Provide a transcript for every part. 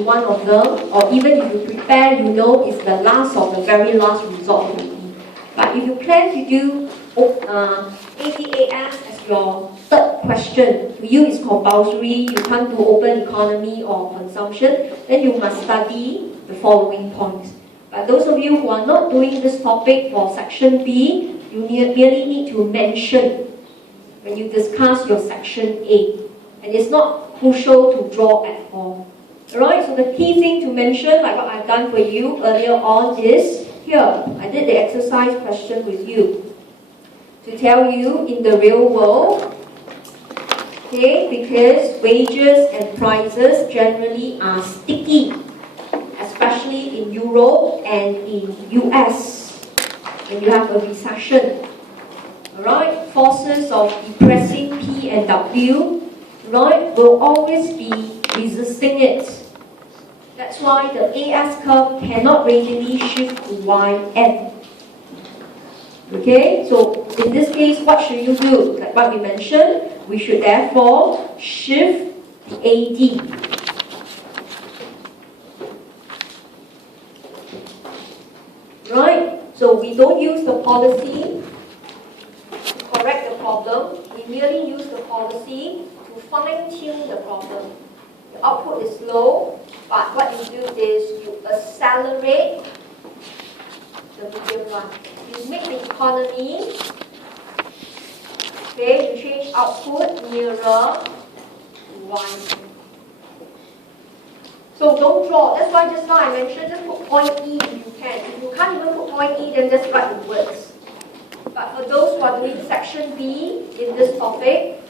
be one of them, or even if you prepare, you know it's the last of the very last resort already. But if you plan to do ADAS as your third question, to you it's compulsory, you can't do open economy or consumption, then you must study the following points. But those of you who are not doing this topic for section B, you merely need to mention when you discuss your section A. And it's not crucial to draw at all. Alright, so the key thing to mention, like what I've done for you earlier on, is here. I did the exercise question with you to tell you in the real world, okay, because wages and prices generally are sticky, especially in Europe and in US when you have a recession. Alright, forces of depressing P and W, right, will always be resisting it. That's why the AS curve cannot readily shift to YN. Okay, so in this case, what should you do? Like what we mentioned, we should therefore shift the AD. Right, so we don't use the policy to correct the problem, we merely use the policy to fine-tune the problem. The output is low, but what you do is you accelerate the medium run. You make the economy, okay, you change output nearer to 1. So don't draw. That's why just now I mentioned just put point E if you can. If you can't even put point E, then just write the words. But for those who are doing section B in this topic,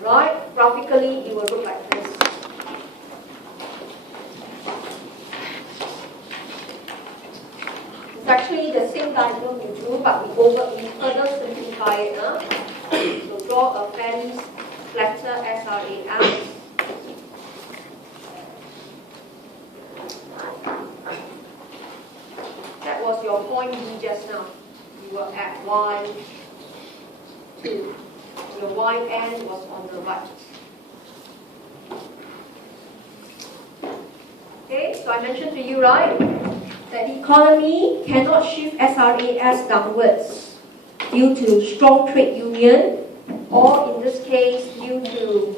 right, graphically it will look like this. It's actually the same diagram you drew, but we further simplify it. So draw a fairly flatter SRAS. That was your point B just now. You were at Y2. Your YN was on the right. Okay, so I mentioned to you, right, that the economy cannot shift SRAS downwards due to strong trade union, or in this case, due to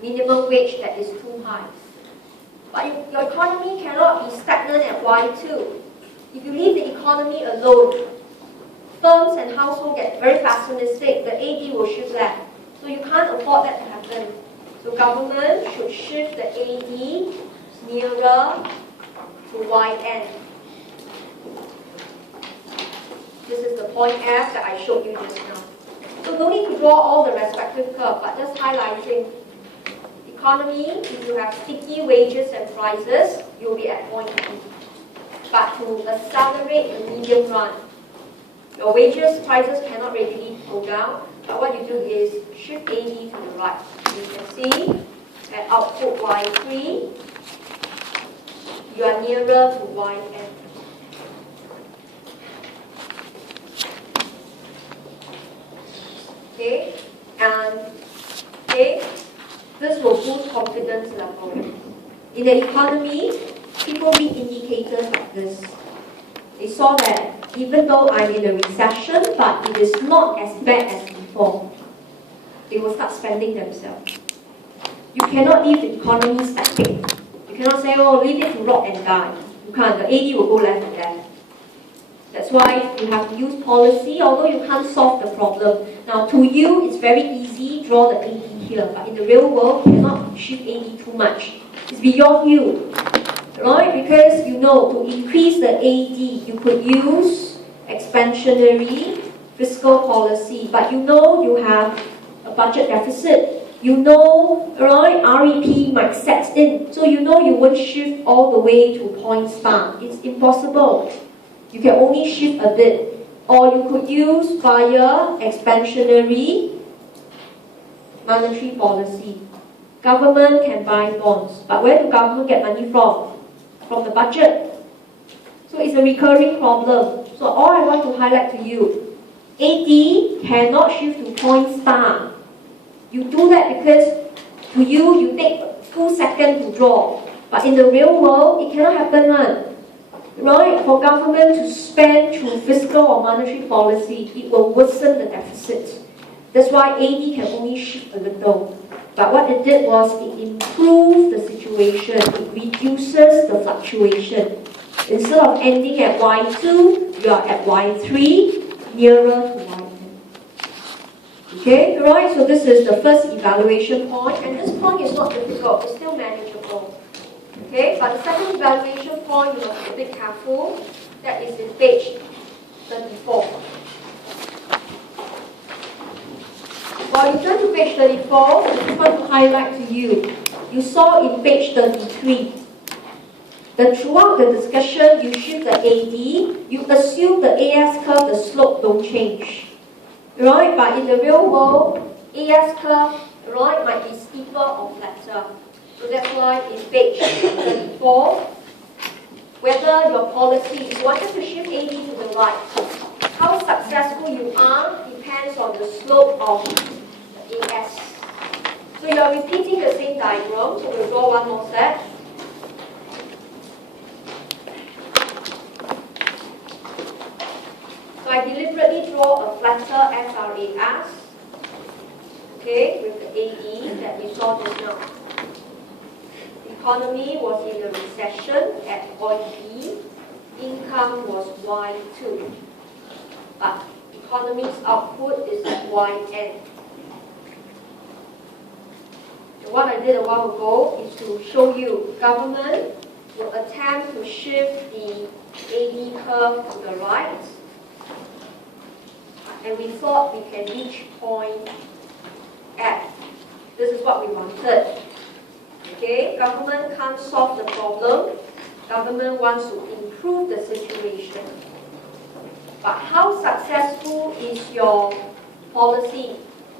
minimum wage that is too high. But your economy cannot be stagnant at Y2. If you leave the economy alone, firms and households get very pessimistic, the AD will shift left. So you can't afford that to happen. So government should shift the AD nearer to YN. This is the point F that I showed you just now. So don't need to draw all the respective curve, but just highlighting. Economy, if you have sticky wages and prices, you'll be at point E. But to accelerate the medium run, your wages, prices cannot readily go down, but what you do is shift AD to the right. You can see at output Y3, you are nearer to YN. Okay, and okay, this will boost confidence level. In the economy, people read indicators like this. They saw that even though I'm in a recession, but it is not as bad as before, they will start spending themselves. You cannot leave the economy static. You cannot say, oh, leave it to rot and die. You can't. The AD will go left and left. That's why you have to use policy, although you can't solve the problem. Now, to you, it's very easy, draw the AD here. But in the real world, you cannot shift AD too much. It's beyond you. Right? Because you know, to increase the AD, you could use expansionary fiscal policy. But you know you have a budget deficit. You know, right, REP might set in. So you know you won't shift all the way to point star. It's impossible. You can only shift a bit. Or you could use via expansionary monetary policy. Government can buy bonds. But where do government get money from? From the budget. So it's a recurring problem. So all I want to highlight to you, AD cannot shift to point star. You do that because to you, you take 2 seconds to draw. But in the real world, it cannot happen, right? For government to spend through fiscal or monetary policy, it will worsen the deficit. That's why AD can only shift a little. But what it did was it improved the situation. It reduces the fluctuation. Instead of ending at Y2, you are at Y3, nearer to Y10. Okay, right? So this is the first evaluation point, and this point is not difficult. It's still manageable. Okay, but the second evaluation point, you must be a bit careful. That is in page 34. While you turn to page 34, I just want to highlight to you. You saw in page 33 that throughout the discussion, you shift the AD, you assume the AS curve, the slope don't change. Right? But in the real world, AS curve, right, might be steeper or flatter. So that's why in page 34, whether your policy, if you wanted to shift AD to the right, how successful you are depends on the slope of the AS. So you are repeating the same diagram, so we'll draw one more set. So I deliberately draw a flatter SRAS, okay, with the AD that we saw just now. The economy was in a recession at point B, income was Y2, but economy's output is at Yn. And what I did a while ago is to show you government will attempt to shift the AD curve to the right, and we thought we can reach point F. This is what we wanted. Okay, government can't solve the problem. Government wants to improve the situation. But how successful is your policy?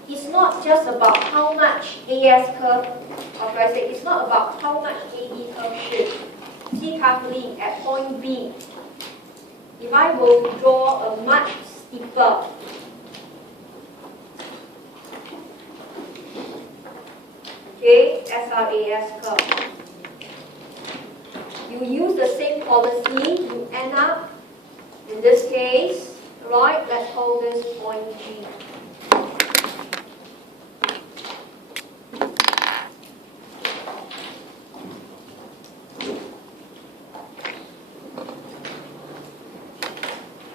It's not just about how much AS curve, or should I say, it's not about how much AD curve shift. See carefully at point B. If I will draw a much steeper, okay, SRAS curve. You use the same policy, you end up, in this case, right, let's call this point G.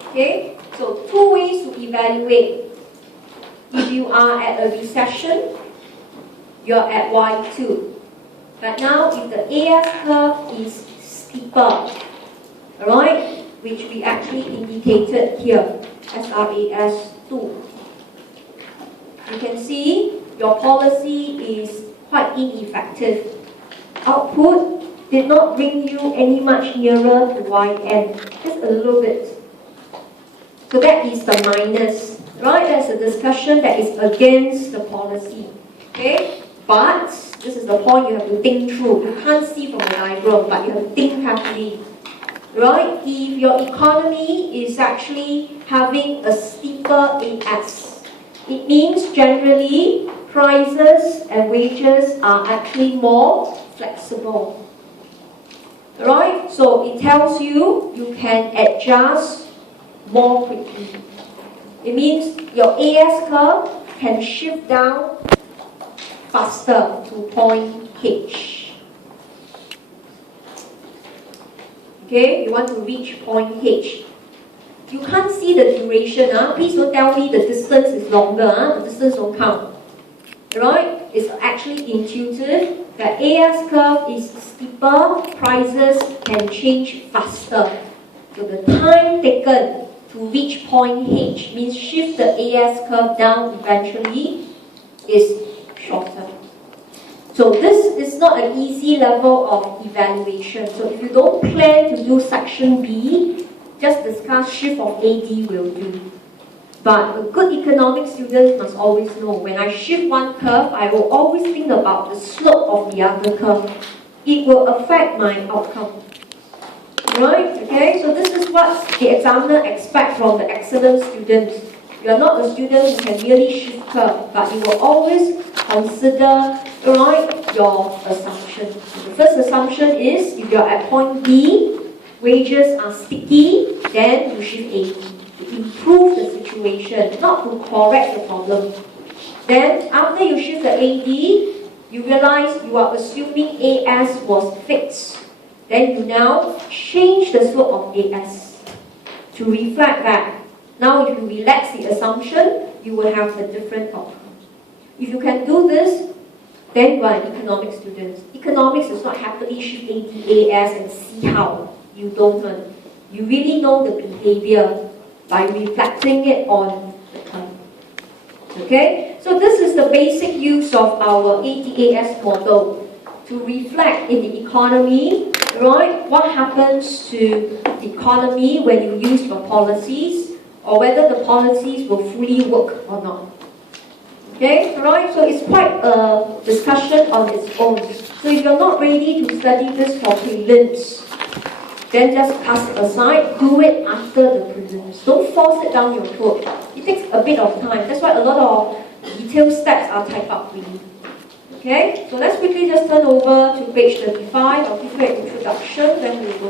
Okay, so two ways to evaluate. If you are at a recession, you're at Y2. But now if the AS curve is steeper, right, which we actually indicated here, SRAS2, you can see your policy is quite ineffective. Output did not bring you any much nearer to Yn, just a little bit. So that is the minus, right? That's a discussion that is against the policy. Okay? But this is the point you have to think through. You can't see from the diagram, but you have to think carefully. Right? If your economy is actually having a steeper AS, it means generally prices and wages are actually more flexible. Right? So it tells you you can adjust more quickly. It means your AS curve can shift down faster to point H. Okay, you want to reach point H. You can't see the duration. Please don't tell me the distance is longer. The distance don't count. Right? It's actually intuitive that AS curve is steeper, prices can change faster. So the time taken to reach point H means shift the AS curve down eventually is shorter. So this is not an easy level of evaluation. So if you don't plan to do section B, just discuss shift of AD will do. But a good economic student must always know, when I shift one curve, I will always think about the slope of the other curve. It will affect my outcome. Right? Okay, so this is what the examiner expects from the excellent students. You are not a student who can really shift curve, but you will always consider, right, your assumption. The first assumption is if you are at point B, wages are sticky, then you shift AD to improve the situation, not to correct the problem. Then, after you shift the AD, you realize you are assuming AS was fixed. Then you now change the slope of AS to reflect that. Now, if you relax the assumption, you will have a different outcome. If you can do this, then you are an economics student. Economics is not happily shift AD, AS and see how. You don't learn. You really know the behavior by reflecting it on the curve. Okay? So this is the basic use of our ADAS model to reflect in the economy, right? What happens to the economy when you use your policies, or whether the policies will fully work or not. Okay? Alright? So it's quite a discussion on its own. So if you're not ready to study this for prelims, then just cast it aside, do it after the prelims. Don't force it down your throat. It takes a bit of time. That's why a lot of detailed steps are typed up for you. Okay? So let's quickly just turn over to page 35. I'll give you an introduction, then we'll go